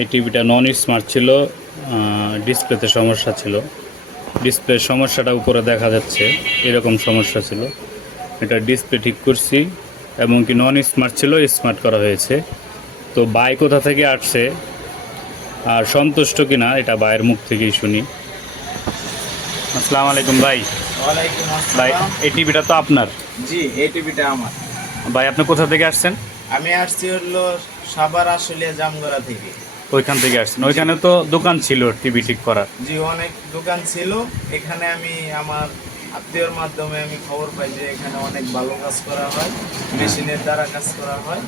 এই টিভিটা নন স্মার্ট ছিল, ডিসপ্লেতে সমস্যা ছিল। ডিসপ্লের সমস্যাটা উপরে দেখা যাচ্ছে, এরকম সমস্যা ছিল। এটা ডিসপ্লে ঠিক করছি, এবং কি নন স্মার্ট ছিল, স্মার্ট করা হয়েছে। তো ভাই কোথা থেকে আসছে আর সন্তুষ্ট কিনা এটা ভাইয়ের মুখ থেকেই শুনি। আসসালামু আলাইকুম ভাই। ওয়ালাইকুম ভাই, আসসালাম। এই টিভিটা তো আপনার? জি, এই টিভিটা আমার। ভাই, আপনি কোথা থেকে আসছেন? আমি আসছি হলো সাভার আশুলিয়া জামগড়া থেকে। ওইখান থেকে আসছেন? ওইখানে তো দোকান ছিল টিভি ঠিক করার। জি, অনেক দোকান ছিল। এখানে আমি আমার আত্মীয়র মাধ্যমে আমি খবর পাই যে এখানে অনেক ভালো কাজ করা হয়, মেশিনের দ্বারা কাজ করা হয়।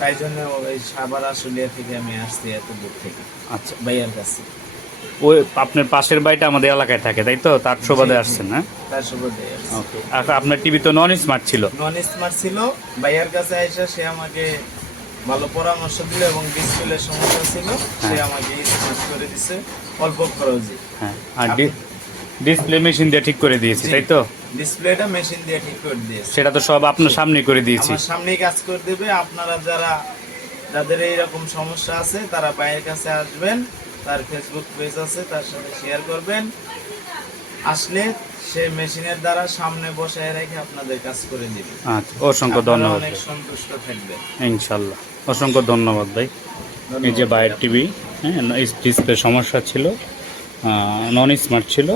তাই জন্য ওই সাভার আশুলিয়া থেকে আমি আসছি এত দূর থেকে আচ্ছা, ভাইয়ার কাছে। ওই আপনার পাশের বাড়িটা আমাদের এলাকায় থাকে, তাই তো? তার সুবাদে আসছেন, হ্যাঁ? তার সুবাদে আসছি। ওকে। আর আপনার টিভি তো নন স্মার্ট ছিল? নন স্মার্ট ছিল। ভাইয়ার কাছে এসে সে আমাকে ভালো পরামর্শ দিল এবং ডিসপ্লের সমস্যা ছিল, সে আমাকে স্মার্ট করে দিছে অল্প খরচে। হ্যাঁ। আর ডিসপ্লে মেশিন দিয়ে ঠিক করে দিয়েছি, তাই তো? ডিসপ্লেটা মেশিন দিয়ে ঠিক করে দিয়েছে। সেটা তো সব আপনার সামনেই করে দিয়েছি। আমার সামনেই কাজ করে দেবে। আপনারা যাদের এইরকম সমস্যা আছে তারা ভাইয়ের কাছে আসবেন, তার ফেসবুক পেজ আছে, তার সাথে শেয়ার করবেন। আসলে সে মেশিনের দ্বারা সামনে বসায় রেখে আপনাদের কাজ করে দিবে। আচ্ছা, অসংখ্য আপনারা ধন্যবাদ অনেক ভাই। সন্তুষ্ট থাকবেন ইনশাল্লাহ, অসংখ্য ধন্যবাদ ভাই। এই যে বাইরের টিভি, হ্যাঁ, ডিসপ্লে সমস্যা ছিল, নন স্মার্ট ছিল,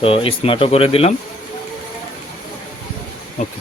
তো স্মার্টও করে দিলাম। ওকে।